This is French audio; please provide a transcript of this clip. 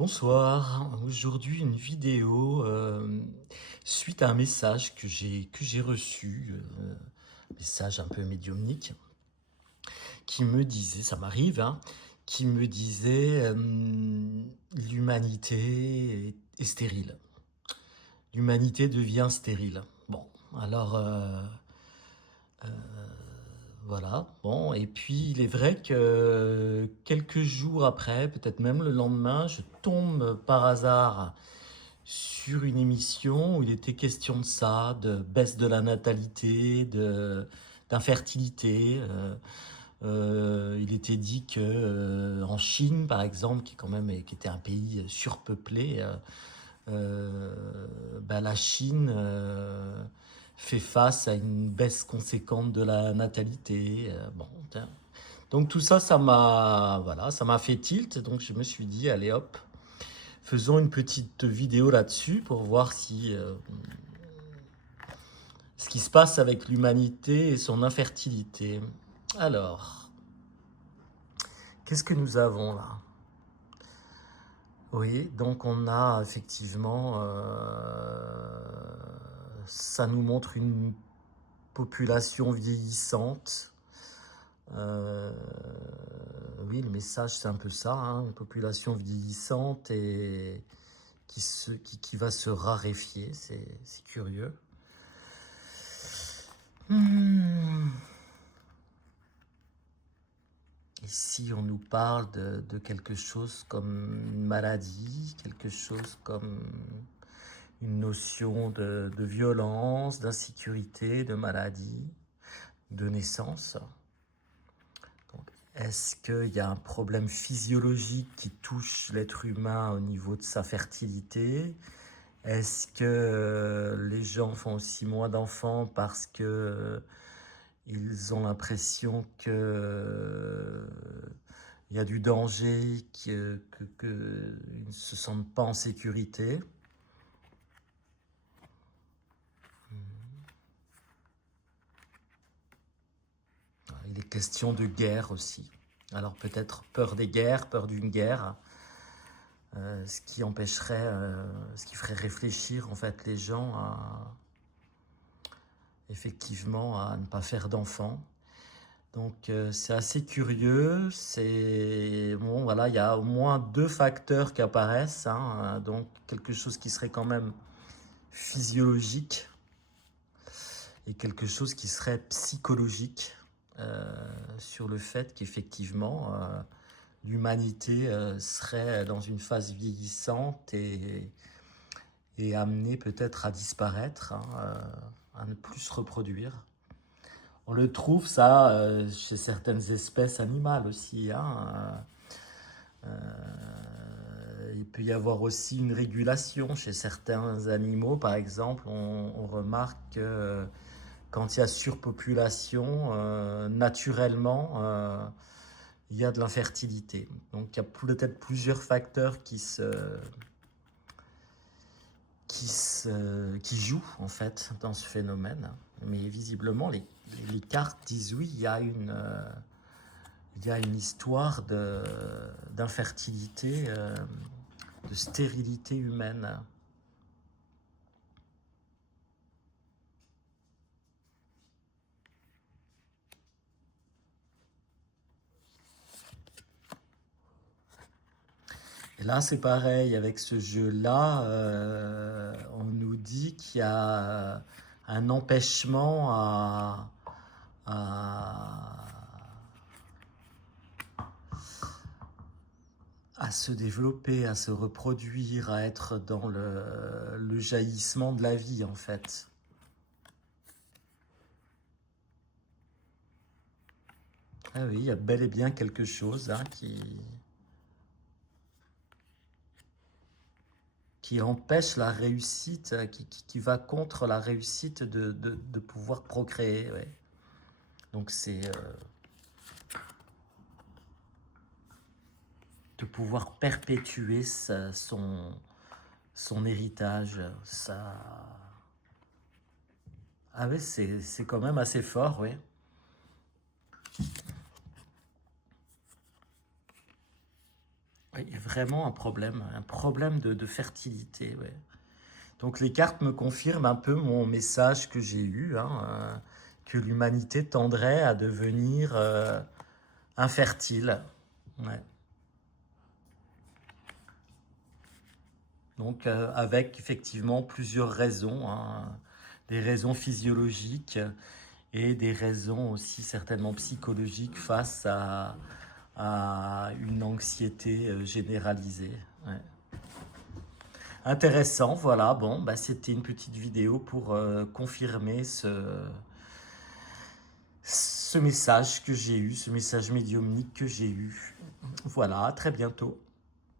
Bonsoir, aujourd'hui une vidéo suite à un message que j'ai reçu, message un peu médiumnique, qui me disait, ça m'arrive, hein, qui me disait l'humanité est stérile. L'humanité devient stérile. Bon, alors voilà, bon, et puis il est vrai que quelques jours après, peut-être même le lendemain, je tombe par hasard sur une émission où il était question de ça, de baisse de la natalité, d'infertilité. Il était dit que en Chine, par exemple, qui quand même qui était un pays surpeuplé, la Chine fait face à une baisse conséquente de la natalité. Bon, tiens. Donc tout ça, ça m'a fait tilt. Donc je me suis dit, allez hop, faisons une petite vidéo là-dessus pour voir si ce qui se passe avec l'humanité et son infertilité. Alors, qu'est-ce que nous avons là? Oui, donc on a effectivement, ça nous montre une population vieillissante. Euh, oui, le message c'est un peu ça, hein, une population vieillissante et qui va se raréfier, c'est curieux. Hmm. Ici, on nous parle de quelque chose comme une maladie, quelque chose comme une notion de violence, d'insécurité, de maladie, de naissance. Donc, est-ce qu'il y a un problème physiologique qui touche l'être humain au niveau de sa fertilité? Est-ce que les gens font aussi moins d'enfants parce que ils ont l'impression que il y a du danger, qu'ils ne se sentent pas en sécurité? Il est question de guerre aussi. Alors peut-être peur des guerres, peur d'une guerre, ce qui empêcherait, ce qui ferait réfléchir en fait les gens à effectivement à ne pas faire d'enfants. Donc c'est assez curieux. C'est bon, voilà, il y a au moins deux facteurs qui apparaissent, hein, donc quelque chose qui serait quand même physiologique et quelque chose qui serait psychologique sur le fait qu'effectivement l'humanité serait dans une phase vieillissante et amenée peut-être à disparaître, hein, à ne plus se reproduire. On le trouve ça chez certaines espèces animales aussi, hein. Il peut y avoir aussi une régulation chez certains animaux, par exemple. On remarque que quand il y a surpopulation, naturellement, il y a de l'infertilité. Donc il y a peut-être plusieurs facteurs qui jouent en fait dans ce phénomène. Mais visiblement, les cartes disent oui, il y a une histoire d'infertilité, de stérilité humaine. Et là, c'est pareil, avec ce jeu-là, on nous dit qu'il y a un empêchement à, à se développer, à se reproduire, à être dans le jaillissement de la vie, en fait. Ah oui, il y a bel et bien quelque chose hein, qui empêche la réussite, qui va contre la réussite de pouvoir procréer. Ouais. Donc c'est de pouvoir perpétuer son héritage. Ça... Ah oui, c'est quand même assez fort, oui. Oui, vraiment un problème de fertilité, ouais. Donc les cartes me confirment un peu mon message que j'ai eu, hein, que l'humanité tendrait à devenir infertile. Ouais. Donc avec effectivement plusieurs raisons, hein, des raisons physiologiques et des raisons aussi certainement psychologiques face à une anxiété généralisée. Ouais. Intéressant, voilà, bon, bah, c'était une petite vidéo pour confirmer ce message que j'ai eu, ce message médiumnique que j'ai eu. Voilà, à très bientôt.